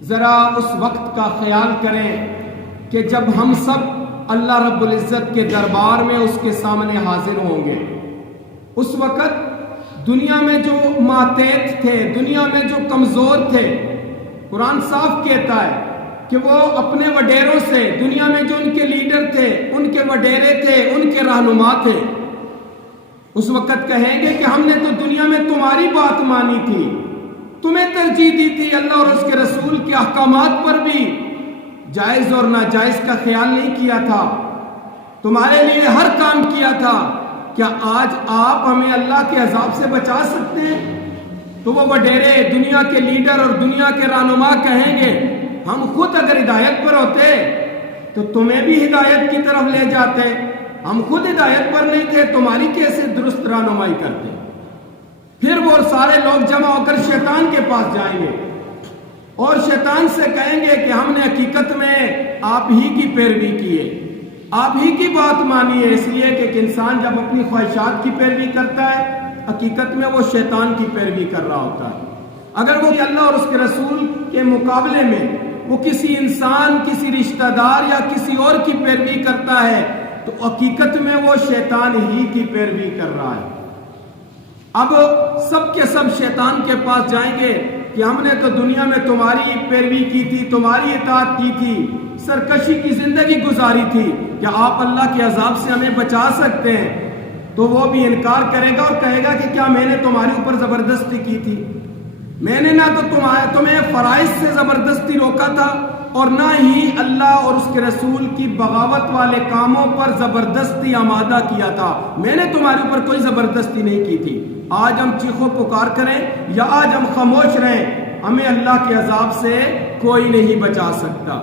ذرا اس وقت کا خیال کریں کہ جب ہم سب اللہ رب العزت کے دربار میں اس کے سامنے حاضر ہوں گے۔ اس وقت دنیا میں جو ماتحت تھے، دنیا میں جو کمزور تھے، قرآن صاف کہتا ہے کہ وہ اپنے وڈیروں سے، دنیا میں جو ان کے لیڈر تھے، ان کے وڈیرے تھے، ان کے رہنما تھے، اس وقت کہیں گے کہ ہم نے تو دنیا میں تمہاری بات مانی تھی، تمہیں ترجیح دی تھی، اللہ اور اس کے رسول کے احکامات پر بھی جائز اور ناجائز کا خیال نہیں کیا تھا، تمہارے لیے ہر کام کیا تھا، کیا آج آپ ہمیں اللہ کے عذاب سے بچا سکتے ہیں؟ تو وہ وڈیرے، دنیا کے لیڈر اور دنیا کے رہنما کہیں گے ہم خود اگر ہدایت پر ہوتے تو تمہیں بھی ہدایت کی طرف لے جاتے، ہم خود ہدایت پر نہیں تھے، تمہاری کیسے درست رہنمائی کرتے؟ پھر وہ سارے لوگ جمع ہو کر شیطان کے پاس جائیں گے اور شیطان سے کہیں گے کہ ہم نے حقیقت میں آپ ہی کی پیروی کی ہے، آپ ہی کی بات مانی ہے، اس لیے کہ ایک انسان جب اپنی خواہشات کی پیروی کرتا ہے حقیقت میں وہ شیطان کی پیروی کر رہا ہوتا ہے۔ اگر وہ اللہ اور اس کے رسول کے مقابلے میں وہ کسی انسان، کسی رشتہ دار یا کسی اور کی پیروی کرتا ہے تو حقیقت میں وہ شیطان ہی کی پیروی کر رہا ہے۔ اب سب کے سب شیطان کے پاس جائیں گے کہ ہم نے تو دنیا میں تمہاری پیروی کی تھی، تمہاری اطاعت کی تھی، سرکشی کی زندگی گزاری تھی، کیا آپ اللہ کے عذاب سے ہمیں بچا سکتے ہیں؟ تو وہ بھی انکار کرے گا اور کہے گا کہ کیا میں نے تمہارے اوپر زبردستی کی تھی؟ میں نے نہ تو تمہیں فرائض سے زبردستی روکا تھا اور نہ ہی اللہ اور اس کے رسول کی بغاوت والے کاموں پر زبردستی آمادہ کیا تھا، میں نے تمہارے اوپر کوئی زبردستی نہیں کی تھی۔ آج ہم چیخو پکار کریں یا آج ہم خاموش رہیں، ہمیں اللہ کے عذاب سے کوئی نہیں بچا سکتا۔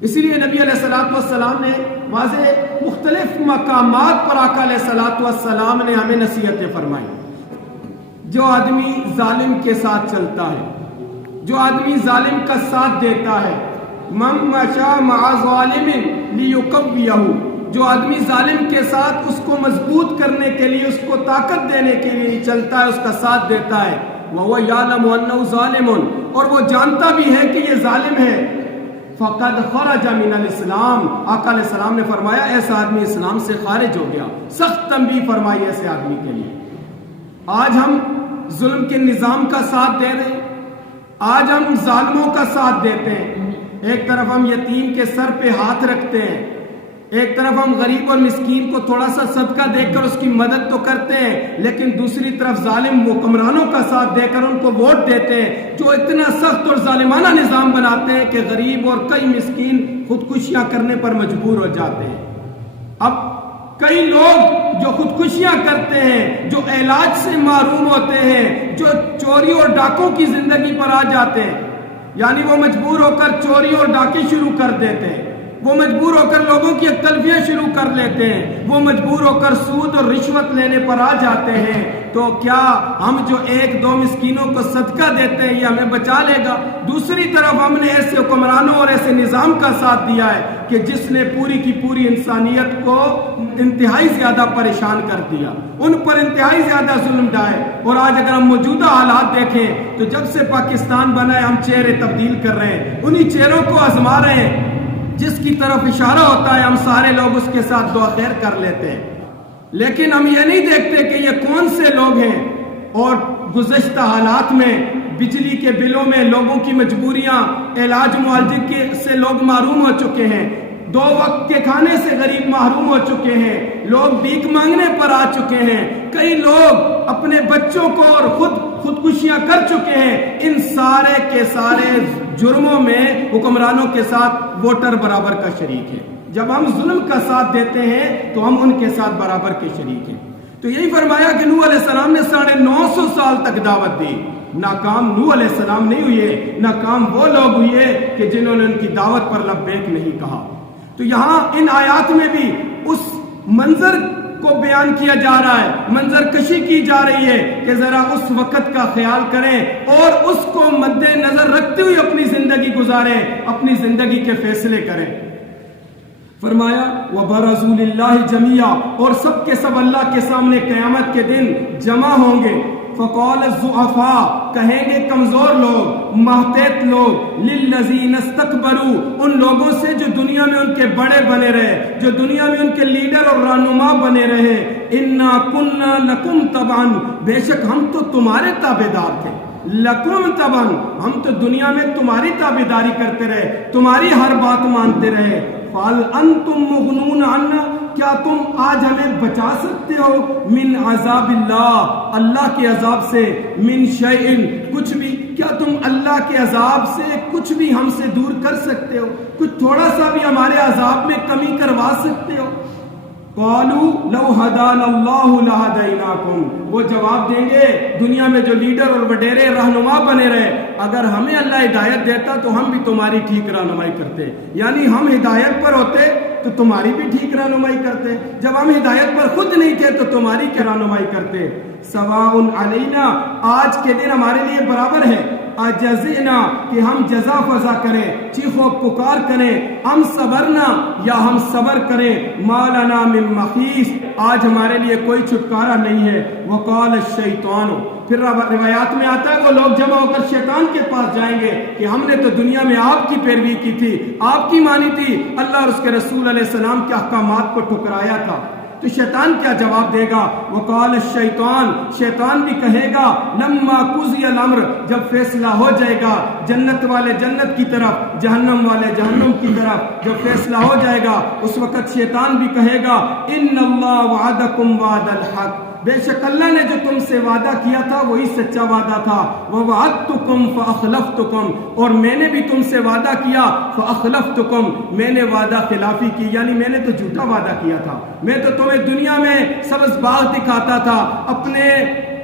اسی لیے نبی علیہ الصلوۃ والسلام نے واضح مختلف مقامات پر آقا علیہ الصلوۃ والسلام نے ہمیں نصیحتیں فرمائی۔ جو آدمی ظالم کے ساتھ چلتا ہے، جو آدمی ظالم کا ساتھ دیتا ہے، من مشى مع ظالم ليقويه، جو آدمی ظالم کے ساتھ اس کو مضبوط کرنے کے لیے، اس کو طاقت دینے کے لیے چلتا ہے، اس کا ساتھ دیتا ہے، وهو يعلم انه ظالم، اور وہ جانتا بھی ہے کہ یہ ظالم ہے، فقد خرج من الاسلام، آقا علیہ السلام نے فرمایا ایسا آدمی اسلام سے خارج ہو گیا۔ سخت تنبیہ فرمائی ایسے آدمی کے لیے۔ آج ہم ظلم کے نظام کا ساتھ دے رہے ہیں، آج ہم ظالموں کا ساتھ دیتے ہیں، ایک طرف ہم یتیم کے سر پہ ہاتھ رکھتے ہیں، ایک طرف ہم غریب اور مسکین کو تھوڑا سا صدقہ دے کر اس کی مدد تو کرتے ہیں، لیکن دوسری طرف ظالم حکمرانوں کا ساتھ دے کر ان کو ووٹ دیتے ہیں، جو اتنا سخت اور ظالمانہ نظام بناتے ہیں کہ غریب اور کئی مسکین خودکشیاں کرنے پر مجبور ہو جاتے ہیں۔ اب کئی لوگ جو خودکشیاں کرتے ہیں، جو علاج سے محروم ہوتے ہیں، جو چوری اور ڈاکوں کی زندگی پر آ جاتے ہیں، یعنی وہ مجبور ہو کر چوری اور ڈاکے شروع کر دیتے ہیں، وہ مجبور ہو کر لوگوں کی تلفیاں شروع کر لیتے ہیں، وہ مجبور ہو کر سود اور رشوت لینے پر آ جاتے ہیں، تو کیا ہم جو ایک دو مسکینوں کو صدقہ دیتے ہیں یہ ہمیں بچا لے گا؟ دوسری طرف ہم نے ایسے حکمرانوں اور ایسے نظام کا ساتھ دیا ہے کہ جس نے پوری کی پوری انسانیت کو انتہائی زیادہ پریشان کر دیا، ان پر انتہائی زیادہ ظلم ڈھائے۔ اور آج اگر ہم موجودہ حالات دیکھیں تو جب سے پاکستان بنا ہے ہم چہرے تبدیل کر رہے ہیں، انہی چہروں کو آزما رہے ہیں، جس کی طرف اشارہ ہوتا ہے ہم سارے لوگ اس کے ساتھ دعا خیر کر لیتے ہیں، لیکن ہم یہ نہیں دیکھتے کہ یہ کون سے لوگ ہیں۔ اور گزشتہ حالات میں بجلی کے بلوں میں لوگوں کی مجبوریاں، علاج معالجے سے لوگ محروم ہو چکے ہیں، 2 وقت کے کھانے سے غریب محروم ہو چکے ہیں، لوگ بھیک مانگنے پر آ چکے ہیں، کئی لوگ اپنے بچوں کو اور خودکشیاں کر چکے ہیں۔ ان سارے کے سارے جرموں میں حکمرانوں کے ساتھ ووٹر برابر کا شریک ہے۔ جب ہم ظلم کا ساتھ دیتے ہیں تو ہم ان کے ساتھ برابر کے شریک ہیں۔ تو یہی فرمایا کہ نوح علیہ السلام نے 950 سال تک دعوت دی، ناکام نوح علیہ السلام نہیں ہوئے، ناکام وہ لوگ ہوئے کہ جنہوں نے ان کی دعوت پر لبیک نہیں کہا۔ تو یہاں ان آیات میں بھی اس منظر کو بیان کیا جا رہا ہے، منظر کشی کی جا رہی ہے کہ ذرا اس وقت کا خیال کریں اور اس کو مد نظر رکھتے ہوئے اپنی زندگی گزاریں، اپنی زندگی کے فیصلے کریں۔ فرمایا وَبَرَزُوا لِلَّهِ جَمِيعًا، اور سب کے سب اللہ کے سامنے قیامت کے دن جمع ہوں گے۔ فقال الضعفاء کہیں گے کمزور لوگ، محتاط لوگ، للذین استکبروا ان لوگوں سے جو دنیا میں ان کے بڑے بنے رہے، جو دنیا میں ان کے لیڈر اور رہنما بنے رہے، انا کننا لکم تبعا بے شک ہم تو تمہارے تابعدار تھے، لکم تبعا ہم تو دنیا میں تمہاری تابعداری کرتے رہے، تمہاری ہر بات مانتے رہے، فَهَلْ أَنْتُمْ مُغْنُونَ عَنَّا کیا تم آج ہمیں بچا سکتے ہو من عذاب اللہ اللہ کے عذاب سے، من شیئن کچھ بھی، کیا تم اللہ کے عذاب سے کچھ بھی ہم سے دور کر سکتے ہو، کچھ تھوڑا سا بھی ہمارے عذاب میں کمی کروا سکتے ہو؟ قالوا لو ہدانا اللہ لہدیناکم وہ جواب دیں گے دنیا میں جو لیڈر اور وڈیرے رہنما بنے رہے، اگر ہمیں اللہ ہدایت دیتا تو ہم بھی تمہاری ٹھیک رہنمائی کرتے، یعنی ہم ہدایت پر ہوتے تو تمہاری بھی ٹھیک رہنمائی کرتے، جب ہم ہدایت پر خود نہیں تھے تو تمہاری کیا رہنمائی کرتے؟ سواء علینا آج کے دن ہمارے لیے برابر ہے، اجزئنا کہ ہم جزا فضا کریں، چیخ و پکار کریں، ہم صبرنا یا ہم صبر کریں، ما لنا من محیص آج ہمارے لیے کوئی چھٹکارا نہیں ہے۔ وقال الشیطان پھر روایات میں آتا ہے وہ لوگ جمع ہو کر شیطان کے پاس جائیں گے کہ ہم نے تو دنیا میں آپ کی پیروی کی تھی، آپ کی مانی تھی، اللہ اور اس کے رسول علیہ السلام کے احکامات کو ٹھکرایا تھا، تو شیطان کیا جواب دے گا؟ وقال الشیطان شیطان بھی کہے گا لما قضی الامر جب فیصلہ ہو جائے گا، جنت والے جنت کی طرف، جہنم والے جہنم کی طرف جب فیصلہ ہو جائے گا، اس وقت شیطان بھی کہے گا ان اللہ وعدکم وعد الحق بے شک اللہ نے جو تم سے وعدہ کیا تھا وہی سچا وعدہ تھا، وَوَعَدْتُكُمْ فَأَخْلَفْتُكُمْ اور میں نے بھی تم سے وعدہ کیا، فَأَخْلَفْتُكُمْ میں نے وعدہ خلافی کی، یعنی میں نے تو جھوٹا وعدہ کیا تھا، میں تو تمہیں دنیا میں سبز باغ دکھاتا تھا، اپنے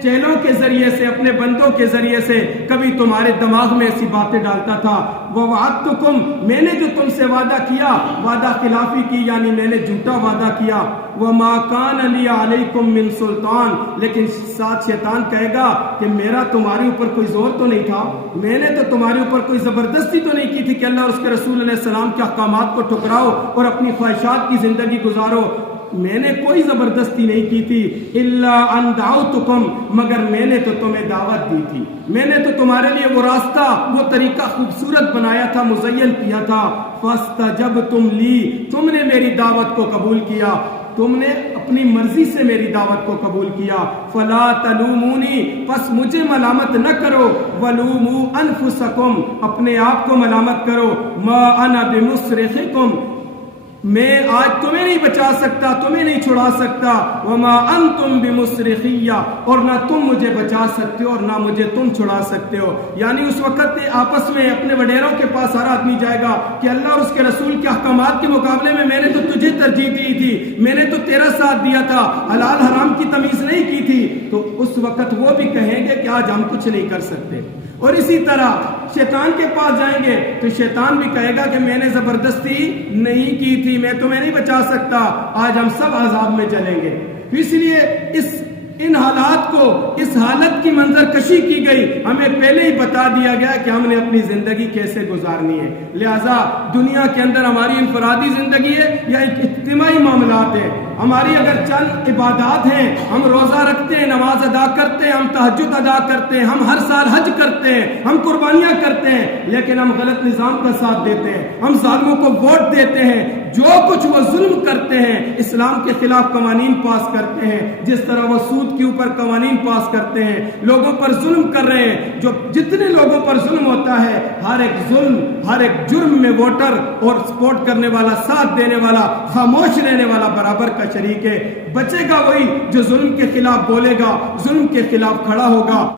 چیلوں کے ذریعے سے، اپنے بندوں کے ذریعے سے کبھی تمہارے دماغ میں ایسی باتیں ڈالتا تھا، وَوَعَدْتُكُمْ میں نے جو تم سے وعدہ کیا وعدہ خلافی کی، یعنی میں نے جھوٹا وعدہ کیا، وَمَا كَانَ لِي عَلَيْكُمْ مِنْ سُلطان لیکن ساتھ شیطان کہے گا کہ میرا تمہارے اوپر کوئی زور تو نہیں تھا، میں نے تو تمہارے اوپر کوئی زبردستی تو نہیں کی تھی کہ اللہ اور اس کے رسول علیہ السلام کے احکامات کو ٹھکراؤ اور اپنی خواہشات کی زندگی گزارو، میں نے کوئی زبردستی نہیں کی تھی، الا ان دعوتکم مگر میں نے تو تمہیں دعوت دی تھی، میں نے تو تمہارے لیے وہ راستہ وہ طریقہ خوبصورت بنایا تھا، مزین کیا تھا، فاستجبتم لی تم نے میری دعوت کو قبول کیا، تم نے اپنی مرضی سے میری دعوت کو قبول کیا، فلا تلومونی پس مجھے ملامت نہ کرو، ولوموا انفسکم اپنے آپ کو ملامت کرو، ما انا بمصرخکم میں آج تمہیں نہیں بچا سکتا، تمہیں نہیں چھڑا سکتا، وما انتم بمصرخیہ اور نہ تم مجھے بچا سکتے ہو اور نہ مجھے تم چھڑا سکتے ہو، یعنی اس وقت آپس میں اپنے وڈیروں کے پاس ہر آدمی جائے گا کہ اللہ اور اس کے رسول کے احکامات کے مقابلے میں نے تو تجھے ترجیح دی تھی، میں نے تو تیرا ساتھ دیا تھا، حلال حرام کی تمیز نہیں کی تھی، تو اس وقت وہ بھی کہیں گے کہ آج ہم کچھ نہیں کر سکتے، اور اسی طرح شیطان کے پاس جائیں گے تو شیطان بھی کہے گا کہ میں نے زبردستی نہیں کی تھی، میں تمہیں نہیں بچا سکتا، آج ہم سب عذاب میں چلیں گے۔ اس لیے ان حالات کو، اس حالت کی منظر کشی کی گئی، ہمیں پہلے ہی بتا دیا گیا کہ ہم نے اپنی زندگی کیسے گزارنی ہے، لہذا دنیا کے اندر ہماری انفرادی زندگی ہے یا اجتماعی معاملات ہیں، ہماری اگر چند عبادات ہیں، ہم روزہ رکھتے ہیں، نماز ادا کرتے ہیں، ہم تہجد ادا کرتے ہیں، ہم ہر سال حج کرتے ہیں، ہم قربانیاں کرتے ہیں، لیکن ہم غلط نظام کا ساتھ دیتے ہیں، ہم ظالموں کو ووٹ دیتے ہیں، جو کچھ وہ ظلم کرتے ہیں، اسلام کے خلاف قوانین پاس کرتے ہیں، جس طرح وہ سود کے اوپر قوانین پاس کرتے ہیں، لوگوں پر ظلم کر رہے ہیں، جو جتنے لوگوں پر ظلم ہوتا ہے، ہر ایک ظلم، ہر ایک جرم میں ووٹر اور سپورٹ کرنے والا، ساتھ دینے والا، خاموش رہنے والا برابر کا شریک ہے، بچے گا وہی جو ظلم کے خلاف بولے گا، ظلم کے خلاف کھڑا ہوگا۔